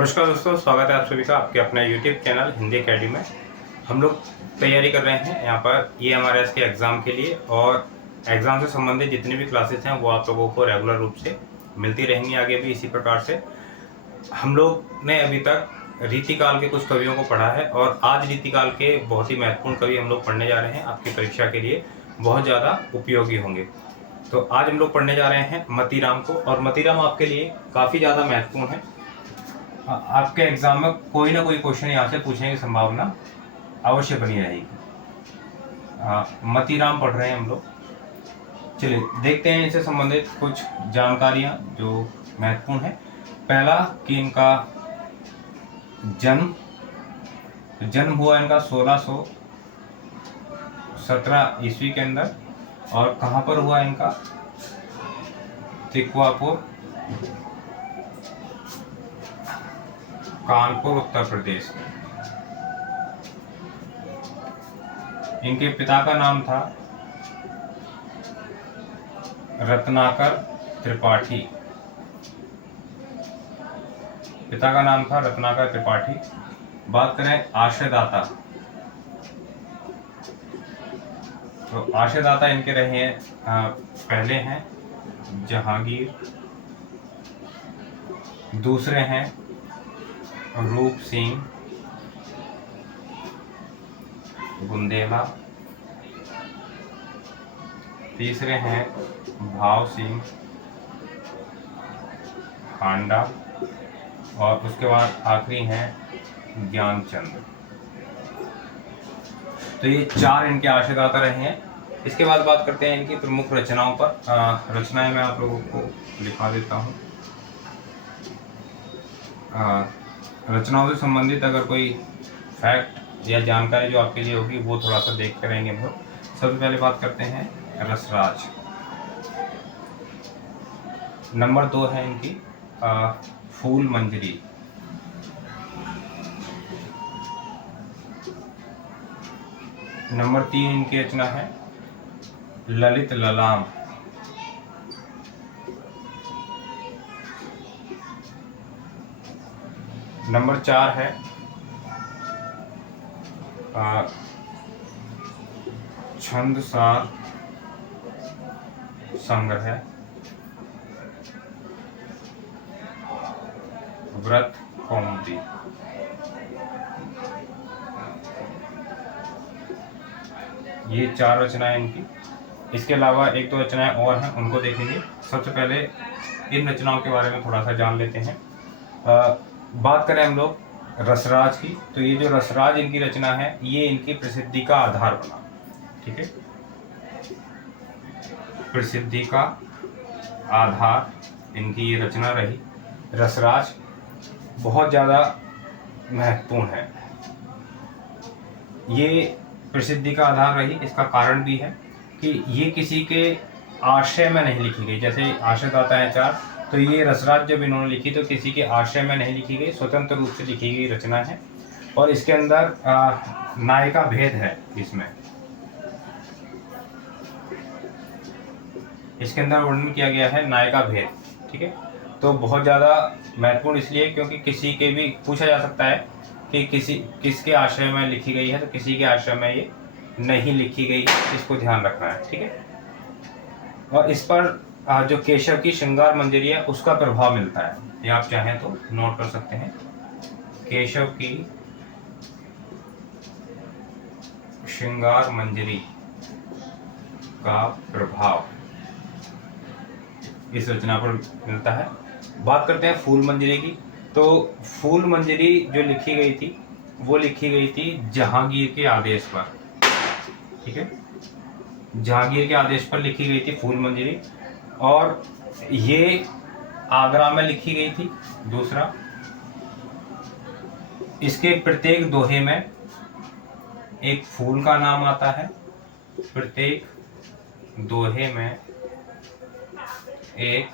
नमस्कार दोस्तों, स्वागत है आप सभी का आपके अपने यूट्यूब चैनल हिंदी अकेडमी में। हम लोग तैयारी कर रहे हैं यहाँ पर EMRS के एग्ज़ाम के लिए, और एग्ज़ाम से संबंधित जितनी भी क्लासेस हैं वो आप लोगों को रेगुलर रूप से मिलती रहेंगी आगे भी इसी प्रकार से। हम लोग ने अभी तक रीतिकाल के कुछ कवियों को पढ़ा है, और आज रीतिकाल के बहुत ही महत्वपूर्ण कवि हम लोग पढ़ने जा रहे हैं, आपकी परीक्षा के लिए बहुत ज़्यादा उपयोगी होंगे। तो आज हम लोग पढ़ने जा रहे हैं मतीराम को, और मतीराम आपके लिए काफ़ी ज़्यादा महत्वपूर्ण है। आपके एग्जाम में कोई ना कोई क्वेश्चन यहाँ से पूछने की संभावना अवश्य बनी रहेगी। मतीराम पढ़ रहे हैं हम लोग। चलिए देखते हैं इनसे संबंधित कुछ जानकारियाँ जो महत्वपूर्ण है। पहला कि इनका जन्म हुआ इनका 1617 ईस्वी के अंदर, और कहाँ पर हुआ इनका? तिकवापुर, कानपुर, उत्तर प्रदेश। इनके पिता का नाम था रत्नाकर त्रिपाठी। पिता का नाम था रत्नाकर त्रिपाठी। बात करें आश्रयदाता, तो आश्रयदाता इनके रहे हैं पहले हैं जहांगीर, दूसरे हैं रूप सिंह बुंदेला, तीसरे हैं भाव सिंह हांडा, और उसके बाद आखिरी हैं ज्ञानचंद। तो ये चार इनके आश्रयदाता रहे हैं। इसके बाद बात करते हैं इनकी प्रमुख रचनाओं पर। रचनाएं मैं आप लोगों को लिखा देता हूँ। रचनाओं से संबंधित अगर कोई फैक्ट या जानकारी जो आपके लिए होगी वो थोड़ा सा देख करेंगे हम लोग। सबसे पहले बात करते हैं रसराज। नंबर 2 है इनकी फूल मंजरी। नंबर 3 इनकी रचना है ललित ललाम। नंबर 4 है छंदसार संग्रह, व्रत कौमुदी। ये 4 रचनाएं इनकी। इसके अलावा 1-2 रचनाएं और हैं, उनको देखेंगे। सबसे पहले इन रचनाओं के बारे में थोड़ा सा जान लेते हैं। बात करें हम लोग रसराज की, तो ये जो रसराज इनकी रचना है ये इनकी प्रसिद्धि का आधार बना। ठीक है, प्रसिद्धि का आधार इनकी ये रचना रही। रसराज बहुत ज़्यादा महत्वपूर्ण है। ये प्रसिद्धि का आधार रही, इसका कारण भी है कि ये किसी के आशय में नहीं लिखी गई। जैसे आश्रयदाता है 4, तो ये रसराज जब इन्होंने लिखी तो किसी के आशय में नहीं लिखी गई, स्वतंत्र रूप से लिखी गई रचना है। और इसके अंदर नायिका भेद है। इसके अंदर वर्णन किया गया है नायिका भेद। ठीक है, तो बहुत ज़्यादा महत्वपूर्ण इसलिए क्योंकि किसी के भी पूछा जा सकता है कि किसके आश्रय में लिखी गई है, तो किसी के आश्रय में ये नहीं लिखी गई, इसको ध्यान रखना है। ठीक है, और इस पर जो केशव की श्रृंगार मंजरी है उसका प्रभाव मिलता है। ये आप चाहें तो नोट कर सकते हैं। केशव की श्रृंगार मंजरी का प्रभाव इस रचना पर मिलता है। बात करते हैं फूल मंजरी की, तो फूल मंजरी जो लिखी गई थी वो लिखी गई थी जहांगीर के आदेश पर। ठीक है, जहांगीर के आदेश पर लिखी गई थी फूल मंजरी, और ये आगरा में लिखी गई थी। दूसरा, इसके प्रत्येक दोहे में एक फूल का नाम आता है। प्रत्येक दोहे में एक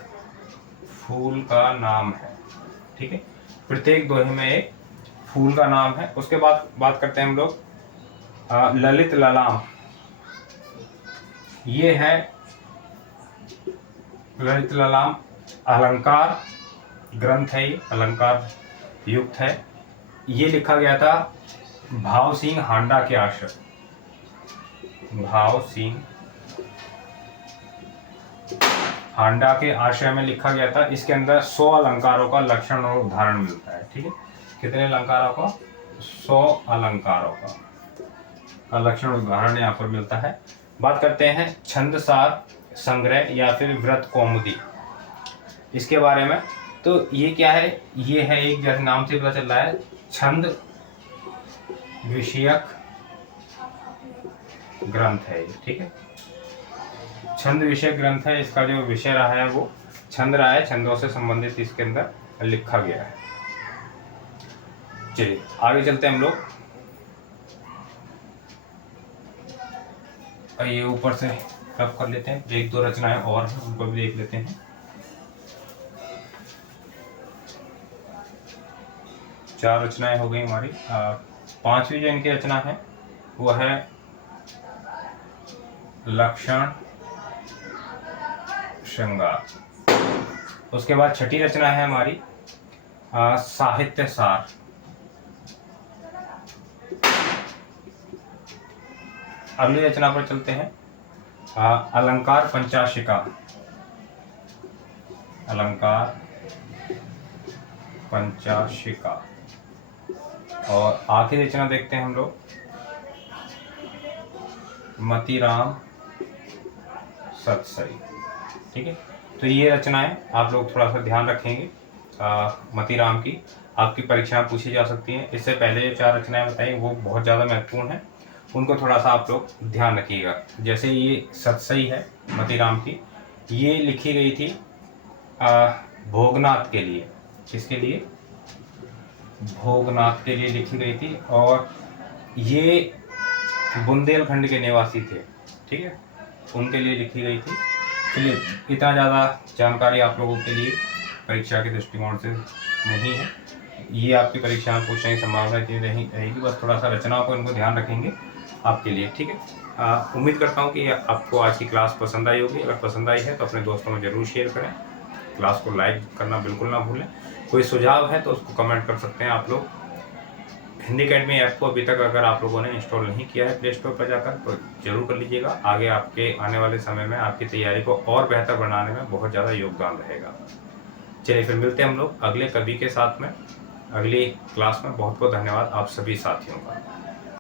फूल का नाम है। ठीक है, प्रत्येक दोहे में एक फूल का नाम है। उसके बाद बात करते हैं हम लोग ललित ललाम। ये है ललित ललाम अलंकार ग्रंथ है, ये अलंकार युक्त है। ये लिखा गया था भाव सिंह हांडा के आश्रय, भाव सिंह हांडा के आश्रय में लिखा गया था। इसके अंदर 100 अलंकारों का लक्षण और उदाहरण मिलता है। ठीक है, कितने अलंकारों का? 100 अलंकारों का लक्षण उदाहरण यहाँ पर मिलता है। बात करते हैं छंदसार संग्रह या फिर व्रत कौमुदी, इसके बारे में। तो ये क्या है? ये है एक, जैसे नाम से पता चल रहा है, छंद विषयक ग्रंथ है ये। ठीक है, छंद विषयक ग्रंथ है। इसका जो विषय रहा है वो छंद रहा है, छंदों से संबंधित इसके अंदर लिखा गया है। चलिए आगे चलते हैं हम लोग। ये ऊपर से रफ कर लेते हैं, एक दो रचनाएं और हैं उनको भी देख लेते हैं। चार रचनाएं हो गई हमारी। पांचवी जो इनकी रचना है वो है लक्षण श्रृंगार। उसके बाद छठी रचना है हमारी साहित्य सार। अगली रचना पर चलते हैं, अलंकार पंचाशिका। अलंकार पंचाशिका। और आखिरी रचना देखते हैं हम लोग, मतीराम सतसई। ठीक है, तो ये रचनाएं आप लोग थोड़ा सा ध्यान रखेंगे। मतीराम की आपकी परीक्षा में पूछी जा सकती हैं। इससे पहले जो चार रचनाएं बताई वो बहुत ज़्यादा महत्वपूर्ण है, उनको थोड़ा सा आप लोग ध्यान रखिएगा। जैसे ये सतसई है मतीराम की, ये लिखी गई थी भोगनाथ के लिए। किसके लिए? भोगनाथ के लिए लिखी गई थी। और ये बुंदेलखंड के निवासी थे। ठीक है, उनके लिए लिखी गई थी। चलिए, इतना ज़्यादा जानकारी आप लोगों के लिए परीक्षा के दृष्टिकोण से नहीं है। ये आपकी परीक्षा में पूछने की संभावना इतनी नहीं रहेगी, बस थोड़ा सा रचनाओं को इनको ध्यान रखेंगे आपके लिए। ठीक है, उम्मीद करता हूँ कि आपको आज की क्लास पसंद आई होगी। अगर पसंद आई है तो अपने दोस्तों में ज़रूर शेयर करें। क्लास को लाइक करना बिल्कुल ना भूलें। कोई सुझाव है तो उसको कमेंट कर सकते हैं आप लोग। हिंदी अकेडमी ऐप को अभी तक अगर आप लोगों ने इंस्टॉल नहीं किया है प्ले स्टोर पर जाकर, तो जरूर कर लीजिएगा। आगे आपके आने वाले समय में आपकी तैयारी को और बेहतर बनाने में बहुत ज़्यादा योगदान रहेगा। चलिए फिर मिलते हैं हम लोग अगले कवि के साथ में, अगली क्लास में। बहुत बहुत धन्यवाद आप सभी साथियों का।